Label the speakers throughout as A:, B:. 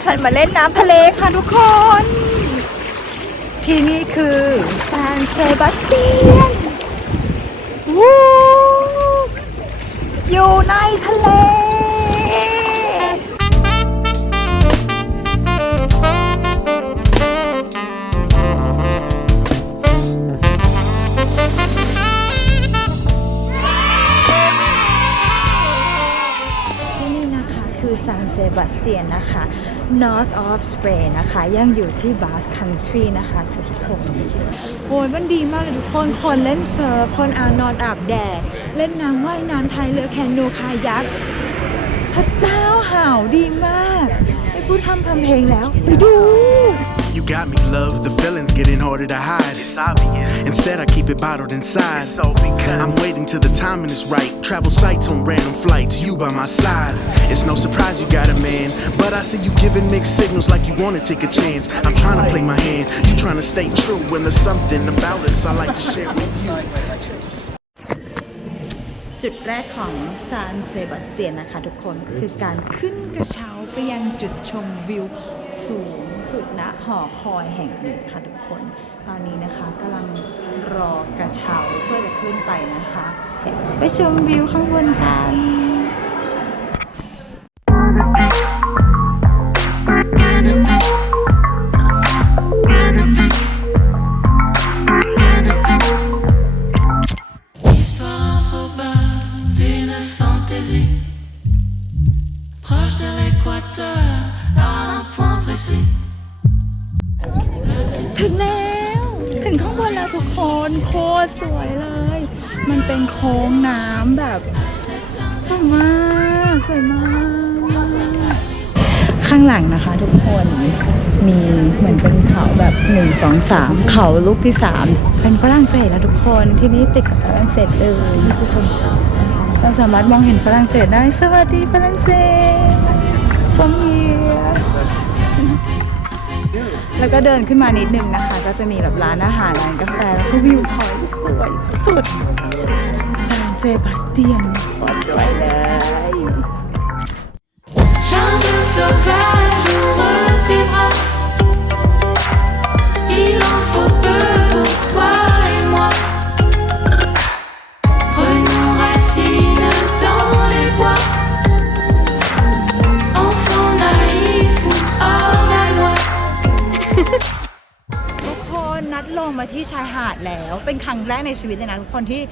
A: ฉันมาเล่นน้ำทะเลค่ะทุกคน ที่นี่คือซานเซบาสเตียนวู้อยู่ในทะเลานเซบาสเตียนนะคะ North of Spain นะคะ ยังอยู่ที่ Basque Country นะคะ ทุกคนโอ้ยมันดีมากเลยทุกคน คนเล่นเซิร์ฟ คนอาบนอนอาบแดด เล่นน้ำว่ายน้ำไทยเรือแคนูคายัก พระเจ้าห่าวดีมากไปพูดทำทำเพลงแล้ว ไปดู
B: You got me, love. The feeling's getting harder to hide. It's obvious. Instead, I keep it bottled inside. So I'm waiting till the timing is right. Travel sites on random flights. You by my side. It's no surprise you got a man, but I see you giving mixed signals like you wanna take a chance. I'm trying to play my hand. You trying to stay true when there's something about us I like to share with you.
A: จุดแรกของซานเซบาสเตียนนะคะทุกคนคือการขึ้นกระเช้าไปยังจุดชมวิวสูงสุดณหอคอยแห่งนี้ค่ะทุกคน ตอนนี้นะคะกำลังรอกระเช้าเพื่อจะขึ้นไปนะคะ ไปชมวิวข้างบนกัน
C: l'équateur à un point précis
A: ถึงแล้ว ถึงข้างบนแล้วทุกคนโคตรสวยเลย มันเป็นโค้งน้ำแบบสวยมากสวยมาก ข้างหลังนะคะทุกคนมีเหมือนเป็นเขาแบบหนึ่งสองสามเขาลูกที่สามเป็นฝรั่งเศสแล้วทุกคนที่นี่ติดกับฝรั่งเศสเลยนี่คือคนเราสามารถมองเห็นฝรั่งเศสได้สวัสดีฝรั่งเศส ฟงเฮีแล้วก็เดินขึ้นมานิดนึงนะคะ ก็จะมีแบบร้านอาหารร้านกาแฟแล้วก็วิวเขาสวยสุดซานเซบาสเตียนสวยเลยายหาดแล้ว เป็นครั้งแรกในชีวิตเลยนะทุกคนที่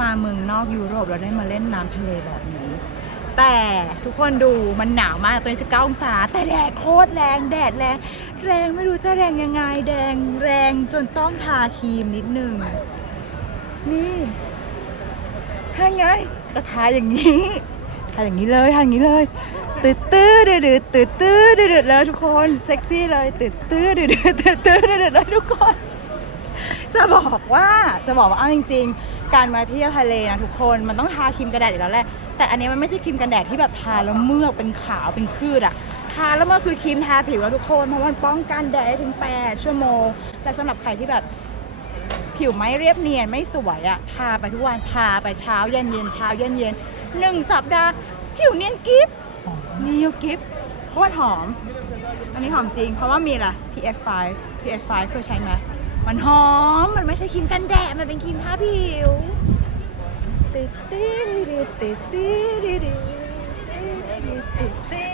A: มาเมืองนอกยุโรปแล้วได้มาเล่นน้ำทะเลแบบนี้ แต่ทุกคนดูมันหนาวมากเป็น19องศา แต่แดดโคตรแรงแดดแรง แรงไม่รู้จะแรงยังไงแดงแรงจนต้องทาครีมนิดนึง นี่ทาไงก็ทาอย่างนี้ทาอย่างนี้เลยทาอย่างนี้เลยตืดตื้อดืดดืดตืดตื้อดืดดืดเลยทุกคนเซ็กซี่เลยตืดตื้อดืดดืดตืดตื้อดืดดืดเลยทุกคน จะบอกว่าจะบอกว่าเอาจริง ๆ การมาเที่ยวทะเลนะทุกคนมันต้องทาครีมกันแดดอยู่แล้วแหละแต่อันนี้มันไม่ใช่ครีมกันแดดที่แบบทาแล้วเมือกเป็นขาวเป็นคืดอะทาแล้วมันคือครีมทาผิวแล้วทุกคนเพราะมันป้องกันแดดได้ถึง8ชั่วโมงและสำหรับใครที่แบบผิวไม่เรียบเนียนไม่สวยอะทาไปทุกวันทาไปเช้าเย็นเย็นเช้าเย็นเย็นหนึ่งสัปดาห์ผิวเนียนกิฟนิวกิฟโคตรหอม อันนี้หอมจริง เพราะว่ามีอะ PF5 PF5 เคยใช้ไหม มันหอม มันไม่ใช่ครีมกันแดด มันเป็นครีมทาผิวติดติดติดติดติดติดติดติด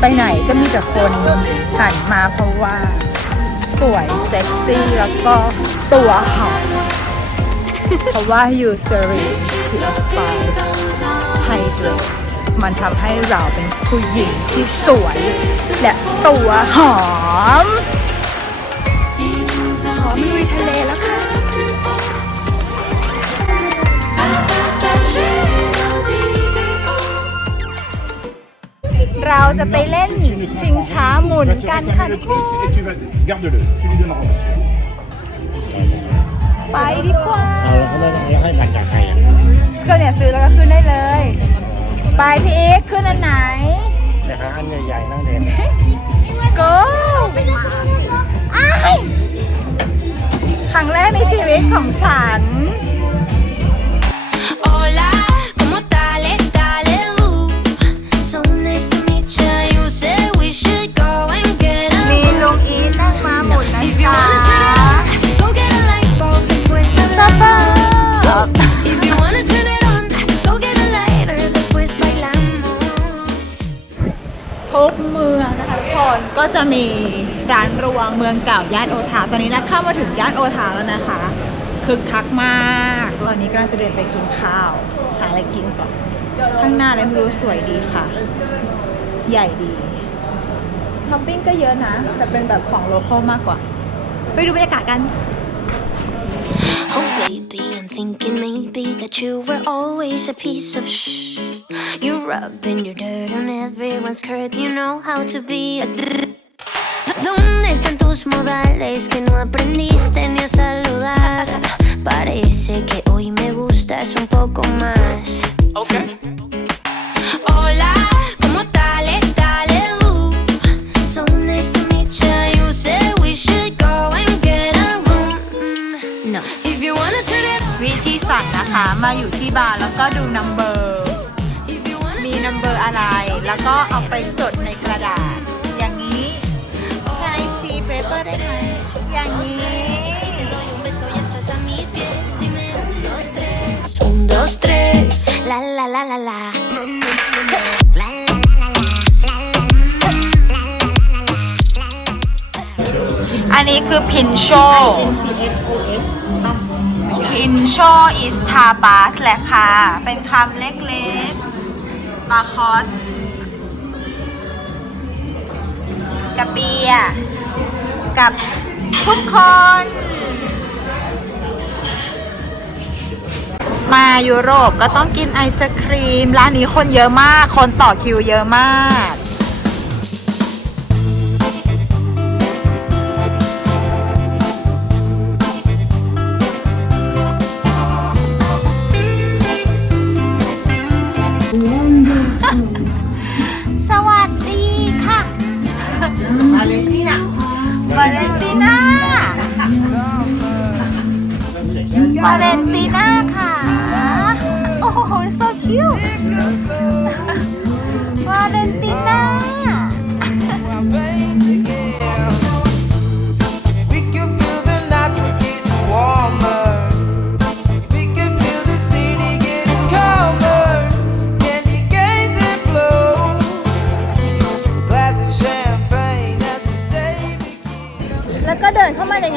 A: ไปไหนก็มีแต่คนหันมาเพราะว่า สวยเซ็กซี่แล้วก็ตัวหอมเพราะว่าอยู่เซรีพิลฟายไฮเดรมันทำให้เราเป็นผู้หญิงที่สวย และตัวหอม
C: Il nous
A: พร้อมลุยทะเลแล้วค่ะ เราจะไปเล่นชิงช้าหมุนกันค่ะทุกคน
D: Et tu vas, garde-le, tu lui donneras monsieur.
A: ไปดีกว่า
E: เอาแล้วเขาไม่ต้องแล้วให้บัตรจากใครอะ
A: ก็เนี่ยซื้อแล้วก็ขึ้นได้เลย ไปพี่เอ็กซ์ขึ้นอันไหน
E: นะคะอันใหญ่ๆนั่งเรียน
A: go อ้ายครั้งแรกในชีวิตของฉัน
C: Hola, ¿cómo
A: ก็จะมีร้านรวงเมืองเก่าย่านโอทาตอนนี้นะเข้ามาถึงย่านโอทาแล้วนะคะคึกคักมากตอนนี้กำลังจะเดินไปกินข้าว หาอะไรกินก่อน ข้างหน้าเลยไม่รู้สวยดีค่ะ ใหญ่ดีช้อปปิ้งก็เยอะนะ แต่เป็นแบบของโลคอลมากกว่า ไปดูบรรยากาศกัน
C: thinking maybe that you were always a piece of shh. You're rubbing your dirt on everyone's skirt. You know how to be a. ¿Dónde están tus modales que no aprendiste ni a saludar? Parece que hoy me gustas un poco más. Hola,
A: ดูนัมเบอร์
C: if you wanna
A: มีนัมเบอร์อะไร แล้วก็เอาไปจดในกระดาษ อย่างนี้ Can I see paper ได้ไหมอย่างนี้
C: un beso y estás a mis pies. Dime un, dos, tres. Un, dos, tres. La la la la la. La, la, la, la, la.
A: อันนี้คื อินโชอิสทาบาสแหละค่ะ เป็นคำเล็กๆมาคอสกับเบียร์กับทุกคน มายุโรปก็ต้องกินไอศครีม ร้านนี้คนเยอะมาก คนต่อคิวเยอะมาก ว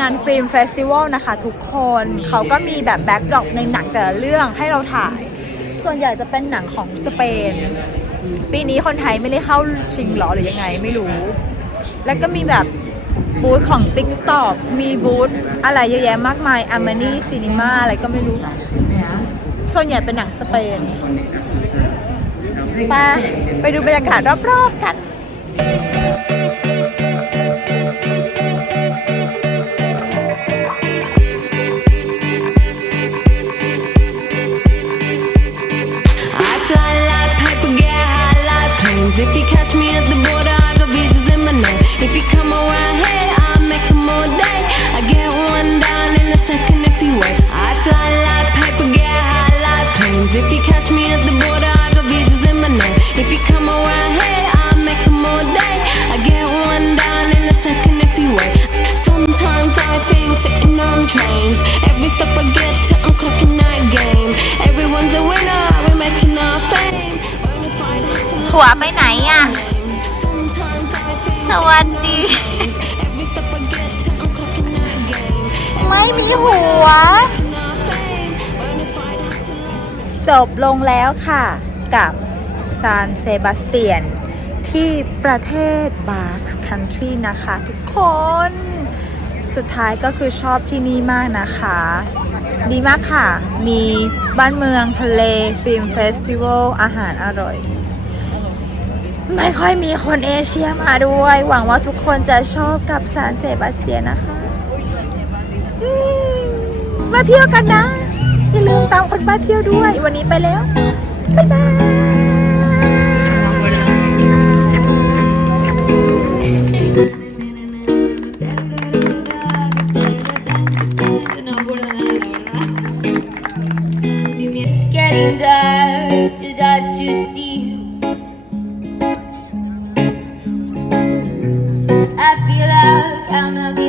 A: งานฟิล์มเฟสติวัลนะคะทุกคนเขาก็มีแบบแบ็กดรอปในหนังแต่ละเรื่องให้เราถ่าย ส่วนใหญ่จะเป็นหนังของสเปน ปีนี้คนไทยไม่ได้เข้าชิงหรอหรือยังไงไม่รู้ แล้วก็มีแบบบูธของ TikTok มีบูธอะไรเยอะแยะมากมาย a m a n i Cinema อะไรก็ไม่รู้ ส่วนใหญ่เป็นหนังสเปนไปไปดูบรรยากาศรอบ ๆ กัน
C: I If you catch me at the
A: สวัสดี ไม่มีหัว จบลงแล้วค่ะกับซานเซบาสเตียน ที่ประเทศบาร์กคันทรีนะคะทุกคน สุดท้ายก็คือชอบที่นี่มากนะคะ ดีมากค่ะ มีบ้านเมืองทะเล ฟิล์มเฟสติวัลอาหารอร่อย ไม่ค่อยมีคนเอเชียมาด้วย หวังว่าทุกคนจะชอบกับซานเซบาสเตียนนะคะมมาเที่ยวกันนะ อย่าลืมตามคนบ้าเที่ยวด้วย วันนี้ไปแล้ว บ๊ายบาย
F: I'm not